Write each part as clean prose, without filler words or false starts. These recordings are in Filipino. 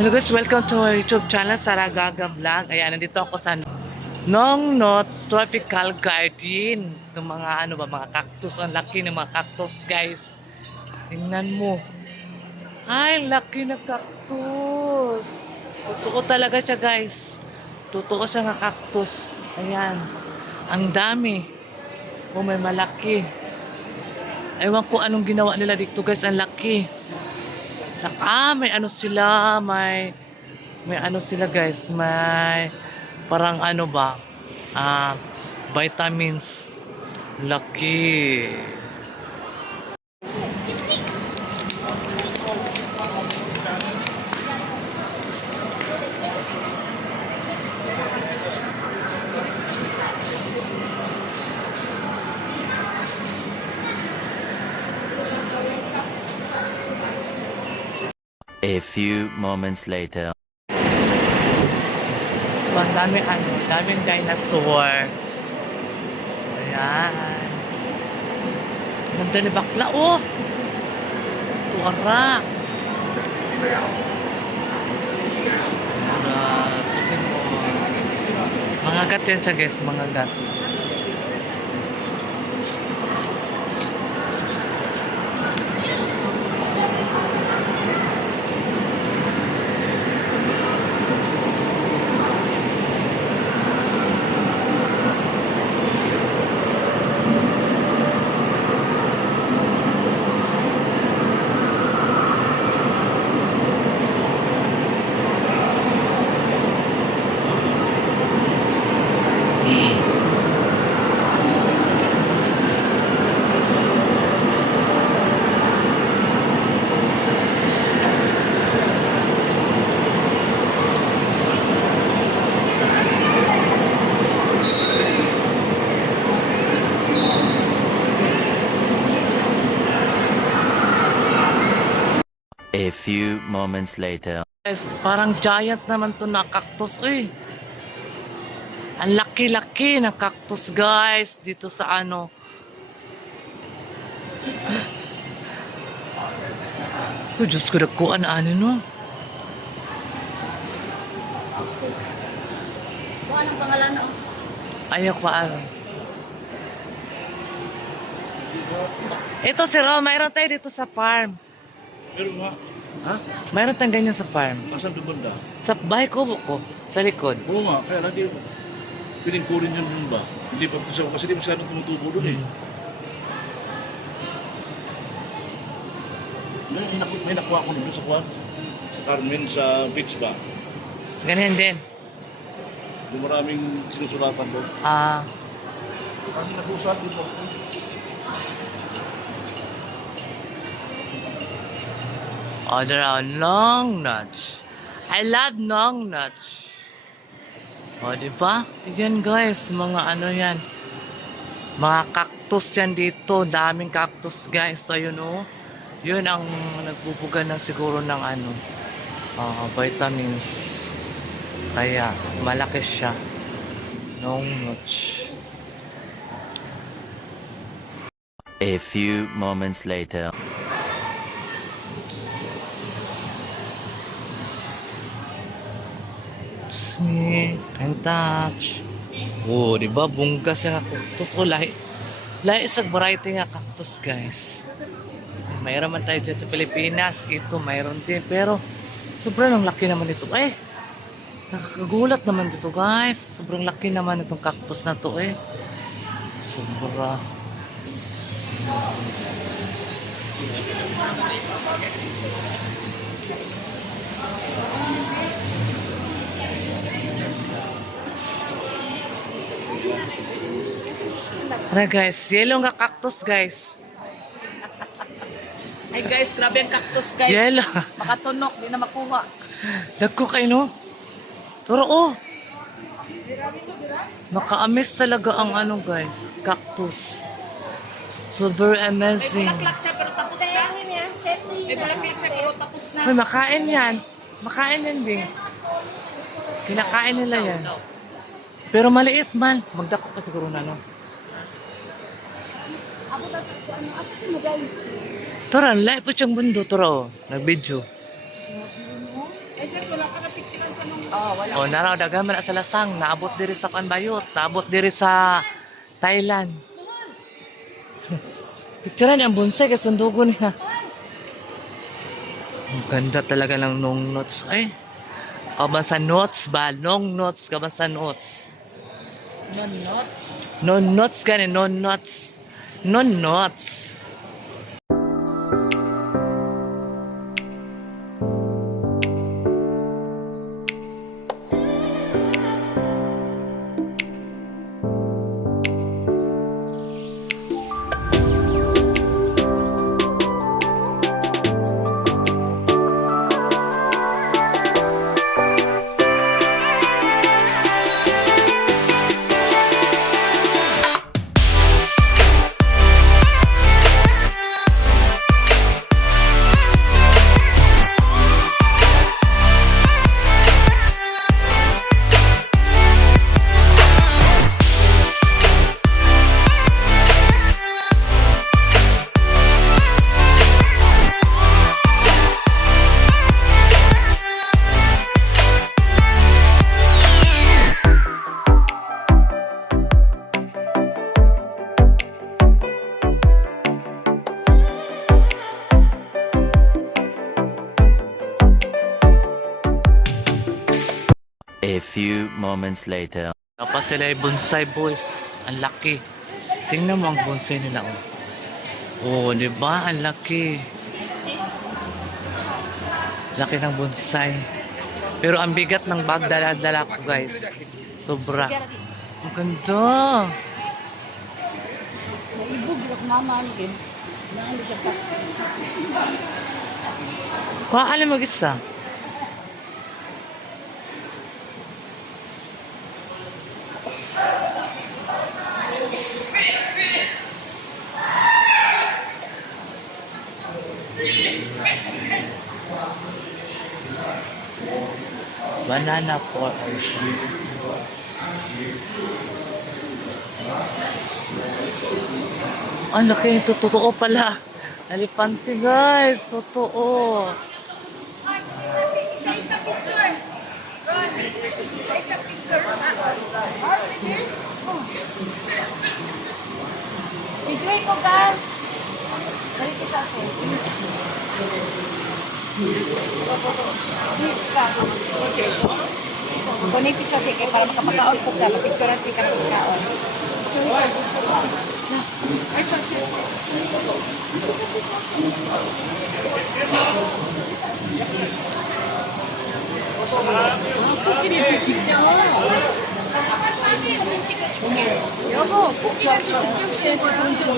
Hello guys, welcome to my YouTube channel, Sarah Gaga Vlog. Ayan, nandito ako sa Nongnot Tropical Garden. Itong mga ano ba, mga cactus. Ang laki ng mga cactus, guys. Tingnan mo. Ay, laki na cactus. Totoo talaga siya, guys. Totoo siya nga cactus. Ayan. Ang dami. Oh, may malaki. Ewan ko anong ginawa nila dito, guys. Ang laki. May ano sila, may ano sila guys, may parang ano ba, vitamins. Laki. A few moments later. So, ang daming dinosaur. So, ayan. Ganda ni bakla, oh! Tuwara. Tingnan mo. Mga gat yan siya guys, mga gat. A few moments later. Guys, parang giant naman to na cactus. Uy, ang laki-laki ng cactus guys dito sa ano. Oh, Diyos ko, nagkuhan ano no. Anong pangalan no? Ayaw ko ano. Ito sir, oh, mayroon tayo dito sa farm. Pero nga, ha? Mayroon tayong ganyan sa farm. Asan doon banda? Sa bahay ko, sa likod. Oo nga, kaya lang di, piling ko rin yun dun ba? Hindi pa ito kasi di masyadong tumutubo dun eh. May nakuha ko dun sa kwan, sa Carmen, sa beach ba? Ganyan din. Yung maraming sinusulatan doon. Kami nag-usap dito. Oh, there are long nuts. I love long nuts. O, diba? Yan guys, mga ano yan. Mga cactus yan dito. Daming cactus guys. So, yun o. Yun ang nagbubuga na siguro ng ano. Vitamins. Kaya, malaki siya. Long nuts. A few moments later. Me and touch. Oh, di ba? Bunggas yung cactus. Oh, lahi sa variety nga cactus, guys. Mayroon man tayo dyan sa Pilipinas. Ito, mayroon din. Pero, sobrang laki naman ito. Eh, nakakagulat naman dito, guys. Sobrang laki naman itong cactus na to, eh. Sobra. Tara guys, yellow nga cactus guys. Ay guys, grabe ang cactus guys. Yellow. Makatunok, di na makuha. Dagko kayo no? Turo oh. Maka-amaze talaga ang ano guys, cactus. So very amazing. Bulaklak siya pero tapos na. May bulaklak siya pero tapos na. Ay, makain yan. Makain yan din. Kinakain nila yan. Pero maliit man. Magdako pa siguro na no. Asasin mo guys. Tara, live po siyang mundo. Tara oh, nag-video. Oh, naraw dagan man sa lasang, naabot diri sa Kanbayot, naabot diri sa Thailand. Picturean ang bonsai kay sundugo niya. Ang ganda talaga ng nong notes. Ay, kaban sa notes ba? Nong notes, kaban sa notes. Non-nuts. Non notes gani, non notes. Non notes. A few moments later. Tapos sila ay bonsai boys. Ang laki. Tingnan mo ang bonsai nila. Oh, di ba? Ang laki. Laki ng bonsai. Pero ang bigat ng bag dala-dala ko guys. Sobra. Ang ganda. Ibog lang mama ni Kim. Naano siya pa. Kuhaan mo mag-isa. Banana for ang laki nito, totoo pala. Alipante guys, totoo. Isa picture. Ron, isa picture. Enjoy ko ka. Balik isa sa. Kung ni pisa si kay para makapakaon po ka, picture natin ka ng pagkaon. Ay, sorry. 코끼리 진짜. 여보, 코끼리 직접 본적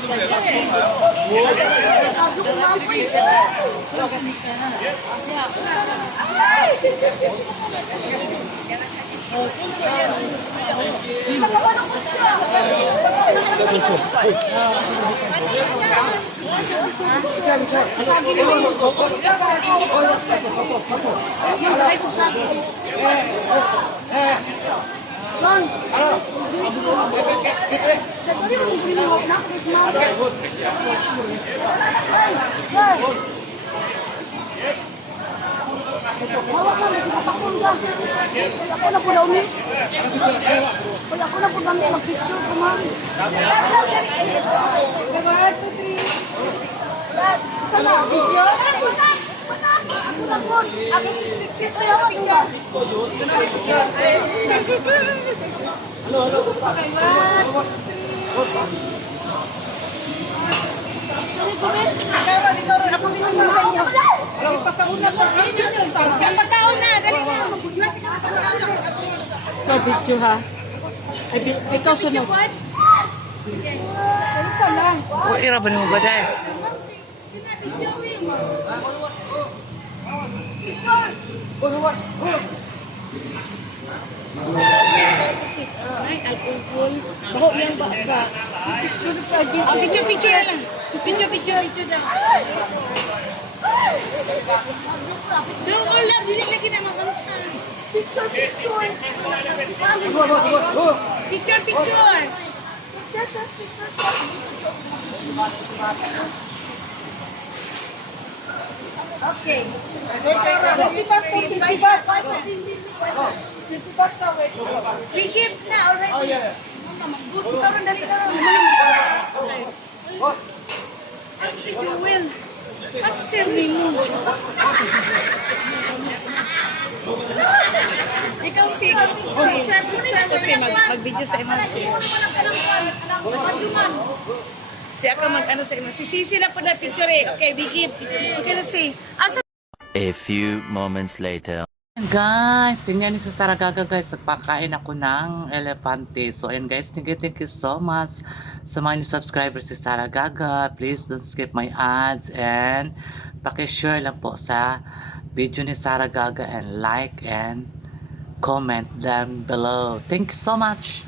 Picture ha. Ikaw sunod. O, ira ba mo ba dahil? Ay, alcohol. Baho niyang ba? Picture na lang. Picture na. Don't all love, dili lagi na makansa. Picture. Okay. 25. Bigit na already. Oh, yeah. Karon dali karon. Asa si Joel? Asa si Rino? Ikaw si. Kasi mag-video sa iman si. Si ako mag-ano sa iman. Si Sisi na po na picture eh. Okay, bigit. Okay na si. Asa A few moments later. Guys, tingnan niyo sa Saragaga guys, nagpakain ako ng elepante. So and guys, thank you so much sa mga new subscribers si Saragaga. Please don't skip my ads and paki-share lang po sa video ni Saragaga and like and comment down below. Thank you so much.